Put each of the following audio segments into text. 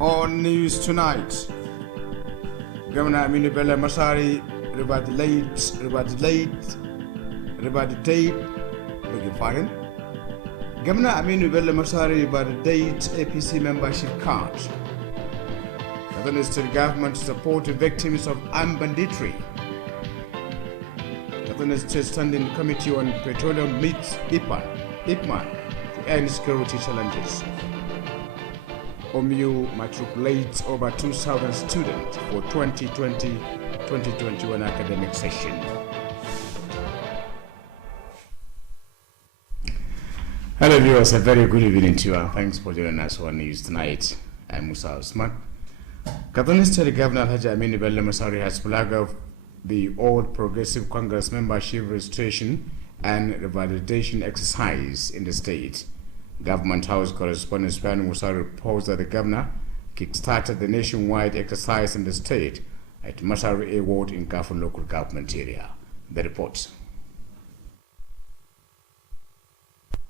On news tonight, Governor Aminu Bello Masari Governor Aminu Bello Masari validates APC membership card. Kaduna State government supported victims of armed banditry. Kaduna State Standing Committee on Petroleum meets IPMAN to end security challenges. OMU matriculates over 2,000 students for 2020-2021 academic session. Hello viewers, a very good evening to you. Thanks for joining us on news tonight. I'm Musa Osman. Kaduna State Governor Haji Aminu Bello Masari has flagged off the All Progressive Congress membership registration and revalidation exercise in the state. Government House correspondent Span Musa reports that the governor kick-started the nationwide exercise in the state at Masari Ward in Kafun local government area. The report.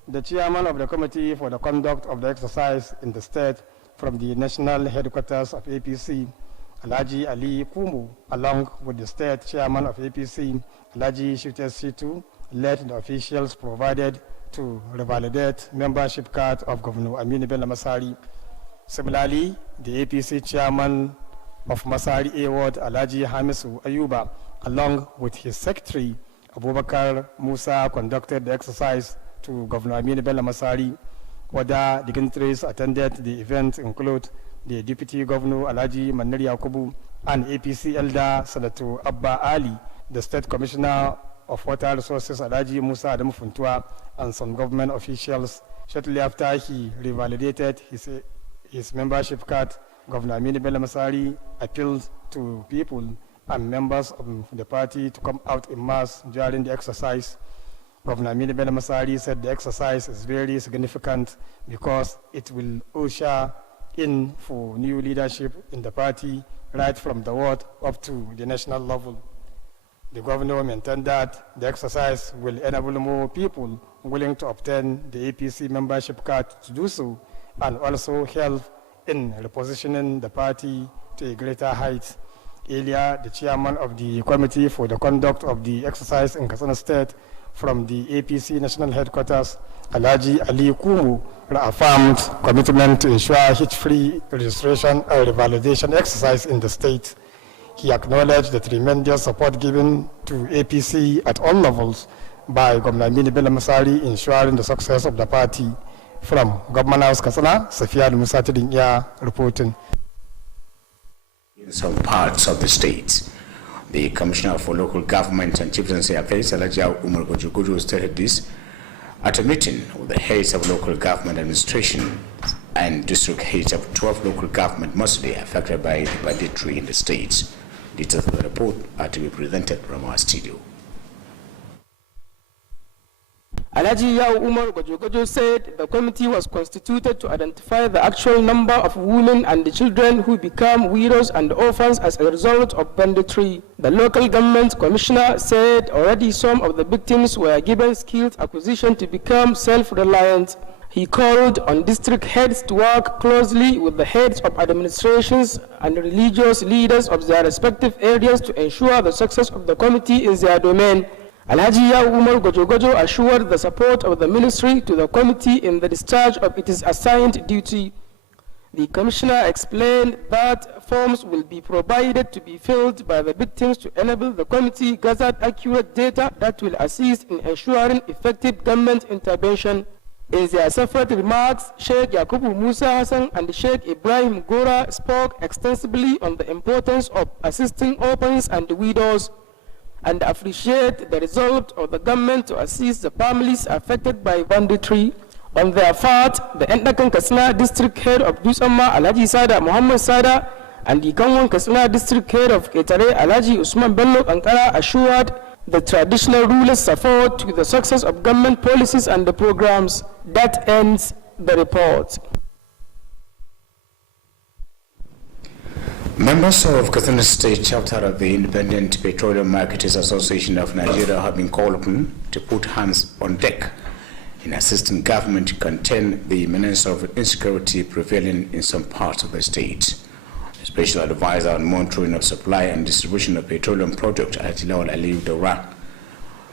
The chairman of the committee for the conduct of the exercise in the state from the national headquarters of APC, Alhaji Ali Kumu, along with the state chairman of APC, Alhaji Shiftes Situ, led the officials provided to revalidate membership card of Governor Aminu Bello Masari. Similarly, the APC chairman of Masari A Ward, Alhaji Hamisu Ayuba, along with his secretary, Abubakar Musa, conducted the exercise to Governor Aminu Bello Masari. Other dignitaries attended the event include the Deputy Governor Alhaji Maniri Yakubu and APC Elder Senator Abba Ali, the State Commissioner of Water Resources Alhaji Musa Adamu Funtua, and some government officials. Shortly after he revalidated his membership card, Governor Aminu Bello Masari appealed to people and members of the party to come out in mass during the exercise. Governor Aminu Bello Masari said the exercise is very significant because it will usher in for new leadership in the party right from the ward up to the national level. The governor maintained that the exercise will enable more people willing to obtain the APC membership card to do so, and also help in repositioning the party to a greater height. Earlier, the chairman of the committee for the conduct of the exercise in Katsina State from the APC national headquarters, Alhaji Ali Kumu, reaffirmed commitment to ensure hitch-free registration and revalidation exercise in the state. He acknowledged the tremendous support given to APC at all levels by Governor Aminu Bello Masari, ensuring the success of the party. From Government House Katsina, Safiya Musa Tidinya reporting. In some parts of the state, the Commissioner for Local Government and Chieftaincy Affairs, Alhaji Umar Gojogojo, stated this at a meeting with the heads of local government administration and district heads of 12 local government mostly affected by the banditry in the states. Details of the report are to be presented from our studio. Alhaji Umar Gojogojo said the committee was constituted to identify the actual number of women and the children who become widows and orphans as a result of banditry. The local government commissioner said already some of the victims were given skills acquisition to become self-reliant. He called on district heads to work closely with the heads of administrations and religious leaders of their respective areas to ensure the success of the committee in their domain. Alhaji Umar Gojogojo assured the support of the ministry to the committee in the discharge of its assigned duty. The commissioner explained that forms will be provided to be filled by the victims to enable the committee gather accurate data that will assist in ensuring effective government intervention. In their separate remarks, Sheikh Yakubu Musa Hassan and Sheikh Ibrahim Gora spoke extensively on the importance of assisting orphans and widows and appreciate the resolve of the government to assist the families affected by banditry. On their part, the Endakan Katsina district head of Dusama, Alhaji Sada Muhammad Sada, and the Gangwon Katsina district head of Kttv, Alhaji Usman Bello Ankara, assured the traditional rulers support to the success of government policies and the programs. That ends the report. Members of Katsina State chapter of the Independent Petroleum Marketers Association of Nigeria have been called upon to put hands on deck in assisting government to contain the menace of insecurity prevailing in some parts of the state. The Special Advisor on Monitoring of Supply and Distribution of Petroleum Products, Ali Dora,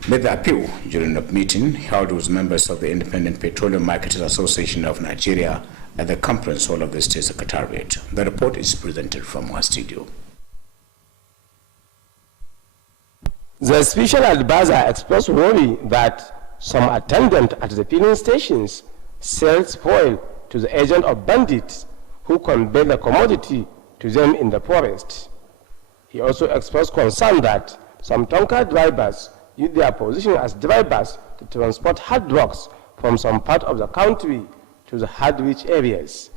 made the appeal during a meeting held with members of the Independent Petroleum Marketers Association of Nigeria at the conference hall of the State Secretariat. The report is presented from our studio. The Special Advisor expressed worry that some attendants at the filling stations sell fuel to the agent of bandits who convey the commodity to them in the forest. He also expressed concern that some tanker drivers use their position as drivers to transport hard drugs from some part of the country to the hard-rich areas.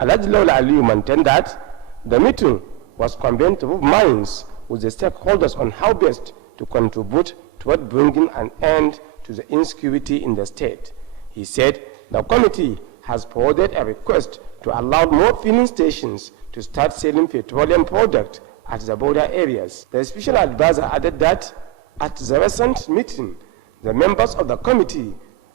Alhaji Ali maintained that the meeting was convened to move minds with the stakeholders on how best to contribute toward bringing an end to the insecurity in the state. He said the committee has forwarded a request to allow more filling stations to start selling petroleum products at the border areas. The Special Advisor added that at the recent meeting, the members of the committee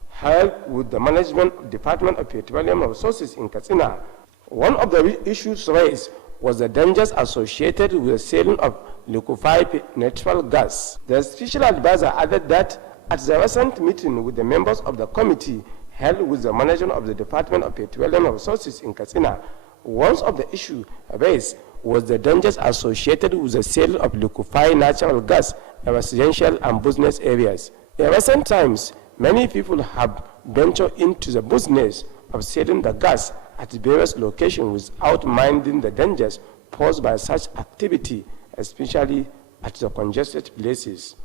held with the Management Department of Petroleum Resources in Katsina. One of the issues raised was the dangers associated with the selling of liquefied natural gas. The Special Advisor added that at the recent meeting with the members of the committee held with the management of the Department of Petroleum Resources in Katsina, one of the issues raised was the dangers associated with the sale of liquefied natural gas in residential and business areas. In recent times, many people have ventured into the business of selling the gas at various locations without minding the dangers posed by such activity, especially at the congested places.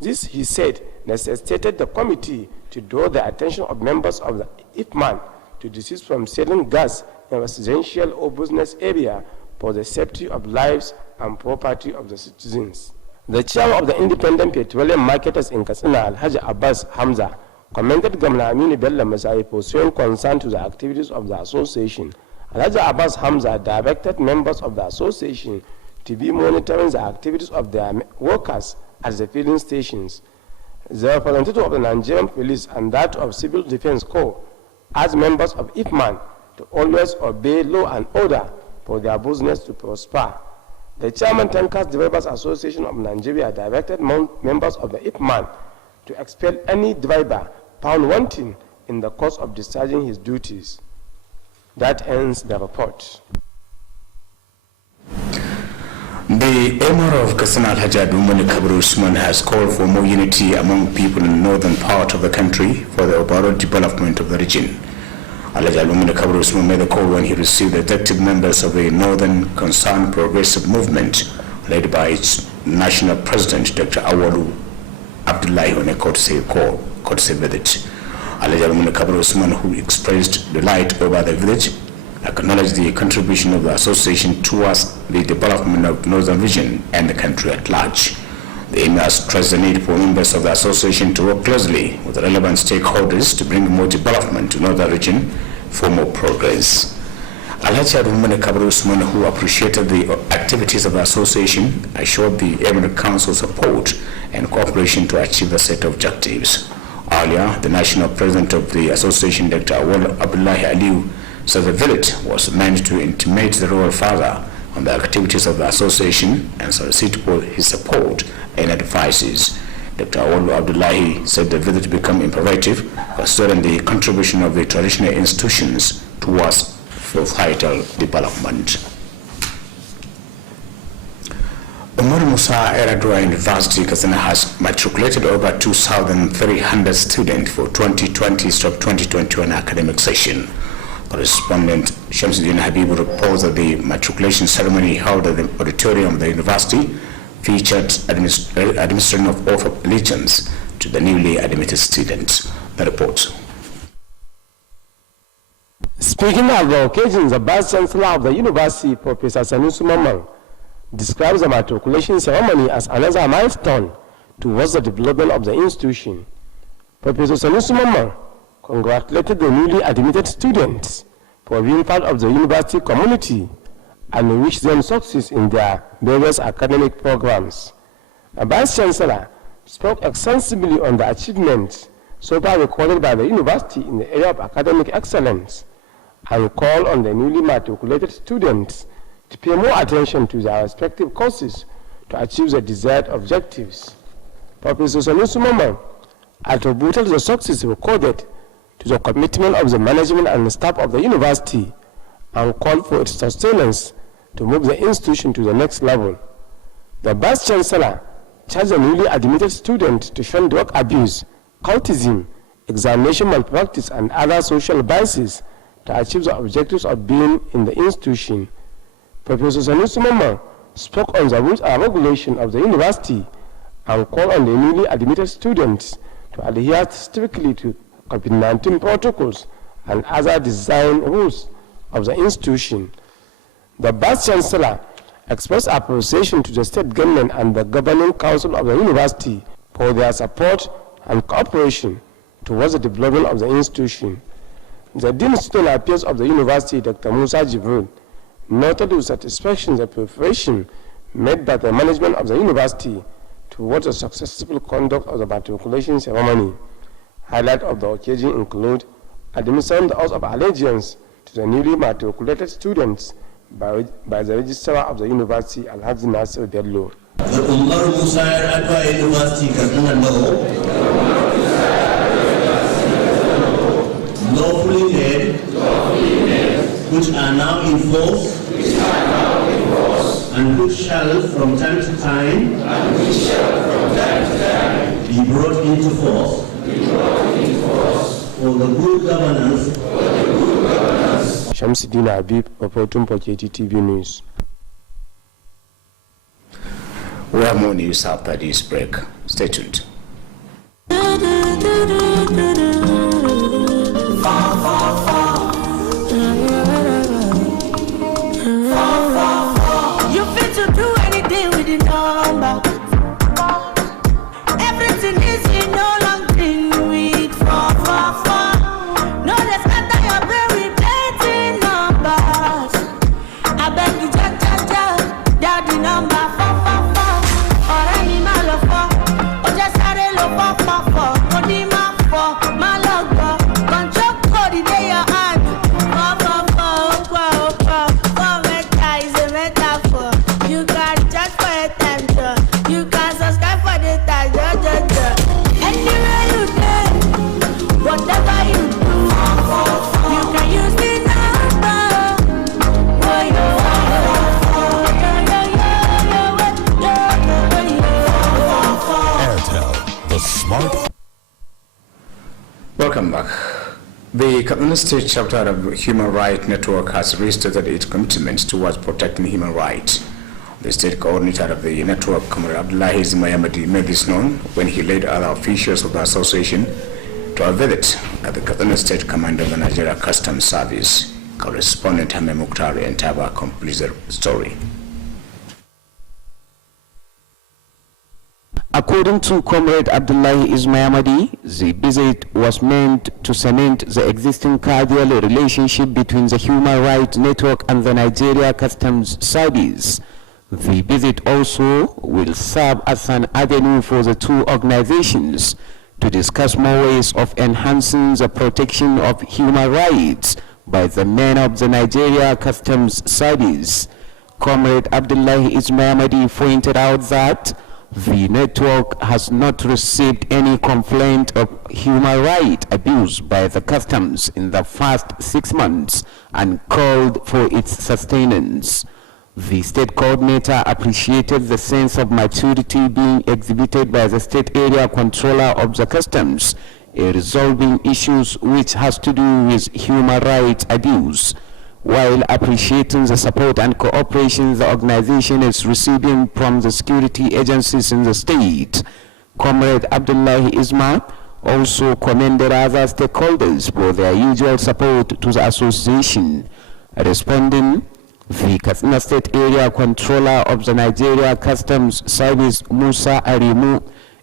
This, he said, necessitated the committee to draw the attention of members of the IFMAN to desist from selling gas in residential or business area for the safety of lives and property of the citizens. The chairman of the Independent Petroleum Marketers in Katsina, Alhaji Abbas Hamza, commended Governor Aminu Bello Masai for showing concern to the activities of the association. Alhaji Abbas Hamza directed members of the association to be monitoring the activities of their workers at the filling stations. The representative of the Nigerian Police and that of Civil Defense Corps asked members of IFMAN to always obey law and order for their business to prosper. The chairman Tankers Drivers Association of Nigeria directed members of the IFMAN to expel any driver found wanting in the course of discharging his duties. That ends the report. The Emir of Katsina, Alhaji Abdulmuni Kabir Usman, has called for more unity among people in the northern part of the country for the overall development of the region. Alhaji Abdulmuni Kabir Usman made the call when he received the elected members of the Northern Concerned Progressive Movement, led by its national president, Dr. Awalu Abdullahi, on a courtesy visit. Alhaji Abdulmuni Kabir Usman, who expressed delight over the village, acknowledged the contribution of the association towards the development of the northern region and the country at large. The Emir stressed the need for members of the association to work closely with the relevant stakeholders to bring more development to the northern region for more progress. Alhaji Abdulmuni Kabir Usman, who appreciated the activities of the association, assured the Emir Council support and cooperation to achieve the set objectives. Earlier, the national president of the association, Dr. Awal Abdullahi Aliu, said the village was meant to intimate the royal father on the activities of the association and solicit for his support and advices. Dr. Awal Abdullahi said the visit become imperative, considering the contribution of the traditional institutions towards societal development. Umar Musa Eradua University, Katsina, has matriculated over 2,300 students for 2020-2021 academic session. Correspondent Shamsuddin Habibu reports that the matriculation ceremony held at the auditorium of the university featured administration of oath of allegiance to the newly admitted students. The report. Speaking of the occasion, the Vice Chancellor of the University, Professor Sanusi Mamman, describes the matriculation ceremony as another milestone towards the development of the institution. Professor Sanusi Mamman congratulated the newly admitted students for being part of the university community and wished them success in their various academic programs. The Vice Chancellor spoke extensively on the achievements so far recorded by the university in the area of academic excellence and called on the newly matriculated students to pay more attention to their respective courses to achieve the desired objectives. Professor Sanusi Mama attributed the success recorded to the commitment of the management and the staff of the university and called for its sustenance to move the institution to the next level. The Vice Chancellor charged the newly admitted students to shun drug abuse, cultism, examination malpractice, and other social biases to achieve the objectives of being in the institution. Professor Sanusi Mama spoke on the rules and regulation of the university and called on the newly admitted students to adhere strictly to COVID-19 protocols and other design rules of the institution. The Vice Chancellor expressed appreciation to the state government and the governing council of the university for their support and cooperation towards the development of the institution. The Dean of Student Affairs of the university, Dr. Musa Jibril, noted with satisfaction the preparation made by the management of the university towards the successful conduct of the matriculation ceremony. Highlights of the occasion include administering the oath of allegiance to the newly matriculated students by the registrar of the university, Alhaji Nasir Bello. The Umar Musa Adwa University Kaduna lawfully made, which are now in force, and which shall from time to time be brought into force for the good governance. Shamsuddin Habib, reporting for Kttv News. We have more news after this break. Stay tuned. You fit to do anything with the number. Everything is in no long thing with 444. No, they scatter your brain with plenty numbers. I beg you, daddy number 444. Or any man of 4. Or just a real 444. Money man 4. My logo. Control code in your hand. 444. For meta is a metaphor. You can charge for attention. You can subscribe for the time. Anywhere you go, whatever you do, you can use the number. Airtel, the smart. Welcome back. The Kaduna State chapter of the Human Rights Network has restated its commitment towards protecting human rights. The state coordinator of the network, Comrade Abdullahi Ismayamadi, made this known when he led other officials of the association to a visit at the Kaduna State Command of the Nigeria Customs Service. Correspondent Hame Mukhtari and Taba completes the story. According to Comrade Abdullahi Ismayamadi, the visit was meant to cement the existing cordial relationship between the Human Rights Network and the Nigeria Customs Service. The visit also will serve as an avenue for the two organizations to discuss more ways of enhancing the protection of human rights by the men of the Nigeria Customs Service. Comrade Abdullahi Ismayamadi pointed out that the network has not received any complaint of human rights abuse by the customs in the first 6 months and called for its sustenance. The state coordinator appreciated the sense of maturity being exhibited by the state area controller of the customs in resolving issues which has to do with human rights abuse, while appreciating the support and cooperation the organization is receiving from the security agencies in the state. Comrade Abdullahi Isma also commended other stakeholders for their usual support to the association. Responding, the Katsina State Area Controller of the Nigeria Customs Service, Musa Arimu,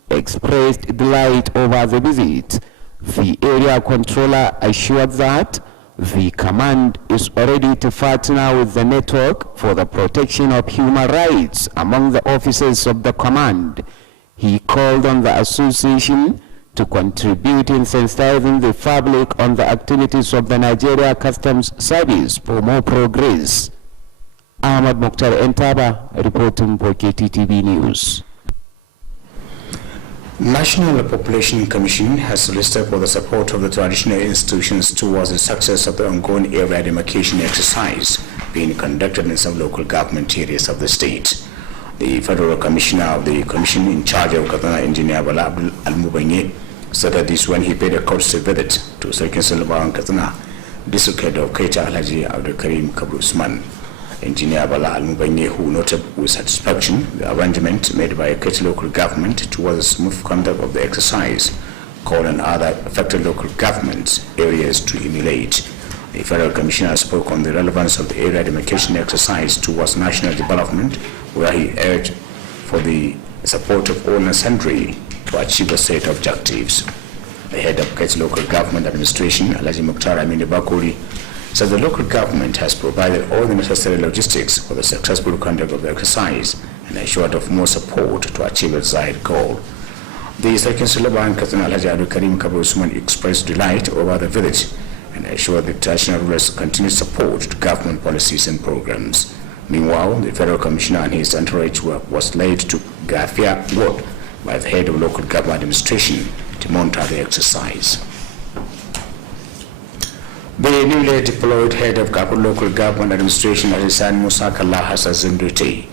expressed delight over the visit. The area controller assured that the command is ready to partner with the network for the protection of human rights among the officers of the command. He called on the association to contribute in sensitizing the public on the activities of the Nigeria Customs Service for more progress. Ahmad Mukhtar Entaba reporting for Kttv News. National Population Commission has solicited for the support of the traditional institutions towards the success of the ongoing area demarcation exercise being conducted in some local government areas of the state. The Federal Commissioner of the Commission in charge of Kaduna, Engineer Bala Al-Mubanye, said this when he paid a courtesy visit to Sarkin Salwa and Kaduna, District Head of Kaita Alhaji Abdul Karim Kabru Usman. Engineer Bala Al-Mubanye, who noted with satisfaction the arrangement made by Kaita local government towards the smooth conduct of the exercise, called on other affected local governments areas to emulate. The Federal Commissioner spoke on the relevance of the area demarcation exercise towards national development, where he urged for the support of all and sundry to achieve a set of objectives. The head of Kaita local government administration, Alhaji Mukhtar Aminu Bakuri, said the local government has provided all the necessary logistics for the successful conduct of the exercise and assured of more support to achieve its desired goal. The Sarkin Salwa and Kaduna Alhaji Abdul Karim Kabru Usman expressed delight over the visit and assured the traditional rulers continued support to government policies and programs. Meanwhile, the Federal Commissioner and his entourage was led to Gafia Ward by the head of local government administration to monitor the exercise. The newly deployed head of Kabul local government administration, Alisan Musa Kalla, has assumed duty.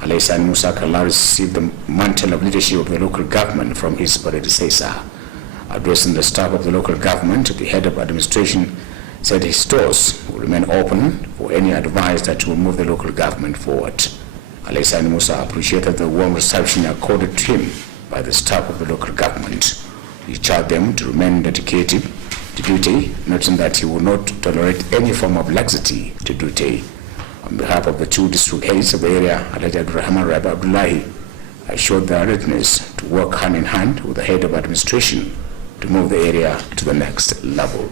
Alisan Musa Kalla received the mantle of leadership of the local government from his predecessor. Addressing the staff of the local government, the head of administration said his doors will remain open for any advice that will move the local government forward. Alisan Musa appreciated the warm reception accorded to him by the staff of the local government. He charged them to remain dedicated to duty, noting that he will not tolerate any form of laxity to duty. On behalf of the two district heads of the area, Alhaji Abdurrahman Rabi Abdullahi assured their readiness to work hand in hand with the head of administration to move the area to the next level.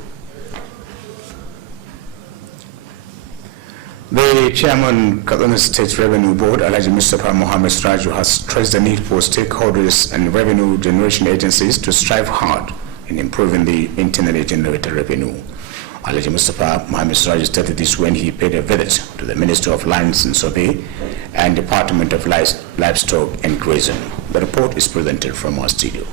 The chairman, Kaduna State Revenue Board, Alhaji Mustapha Mohammed Siraju, has stressed the need for stakeholders and revenue generation agencies to strive hard in improving the internally generated revenue. Alhaji Mustapha Mohammed Siraju stated this when he paid a visit to the Ministry of Lands and Survey and Department of Livestock and Grazing. The report is presented from our studio.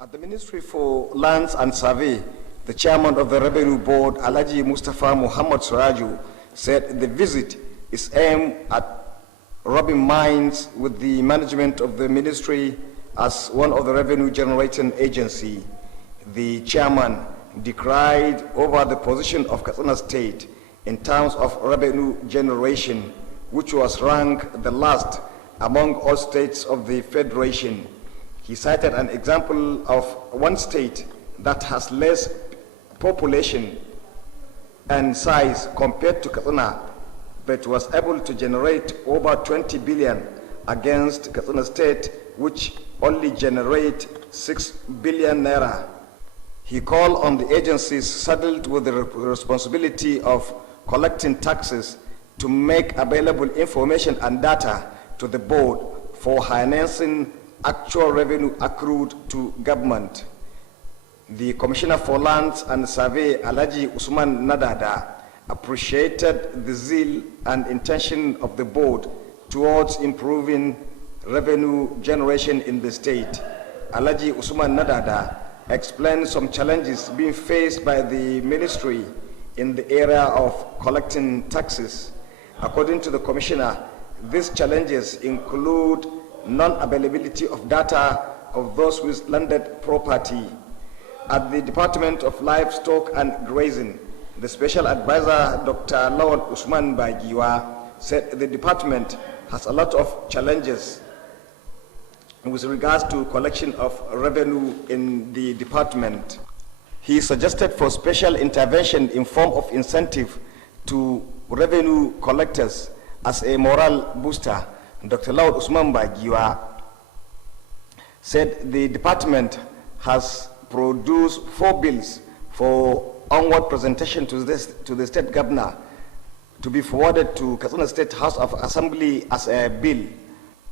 At the Ministry for Lands and Survey, the chairman of the Revenue Board, Alhaji Mustapha Mohammed Siraju, said the visit is aimed at rubbing minds with the management of the ministry as one of the revenue generating agency. The chairman decried over the position of Kaduna State in terms of revenue generation, which was ranked the last among all states of the Federation. He cited an example of one state that has less population and size compared to Kaduna, but was able to generate over 20 billion against Kaduna State, which only generate 6 billion naira. He called on the agencies saddled with the responsibility of collecting taxes to make available information and data to the board for harnessing actual revenue accrued to government. The Commissioner for Lands and Survey, Alhaji Usman Nadada, appreciated the zeal and intention of the board towards improving revenue generation in the state. Alhaji Usman Nadada explained some challenges being faced by the ministry in the area of collecting taxes. According to the Commissioner, these challenges include non-availability of data of those with landed property. At the Department of Livestock and Grazing, the Special Advisor, Dr. Lawal Usman Bagiwa, said the department has a lot of challenges with regards to collection of revenue in the department. He suggested for special intervention in form of incentive to revenue collectors as a morale booster. Dr. Lawal Usman Bagiwa said the department has produced 4 bills for onward presentation to the state governor to be forwarded to Kaduna State House of Assembly as a bill.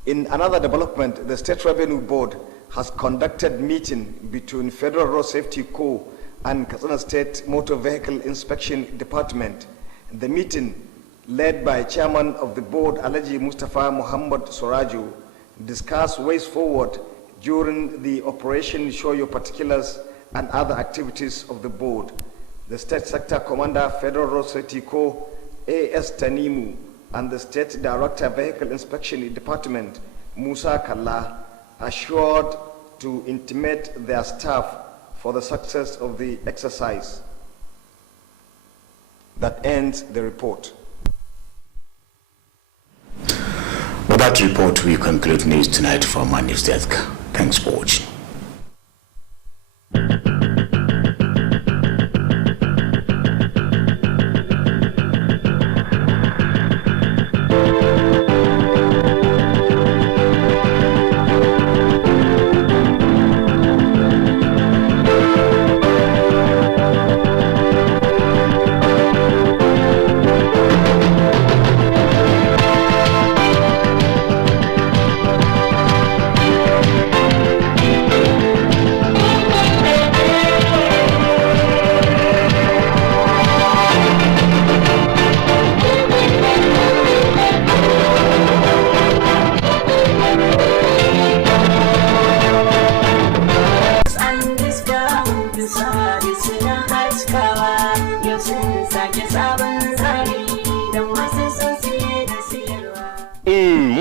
In another development, the State Revenue Board has conducted meeting between Federal Road Safety Corps and Katsina State Motor Vehicle Inspection Department. The meeting, led by Chairman of the Board, Alhaji Mustafa Muhammad Suraju, discussed ways forward during the Operation Show Your Particulars and other activities of the board. The State Sector Commander, Federal Road Safety Corps, A.S. Tanimu, and the State Director Vehicle Inspection Department, Musa Kalla, assured to intimate their staff for the success of the exercise. That ends the report. With that report, we conclude news tonight from our news desk. Thanks for watching.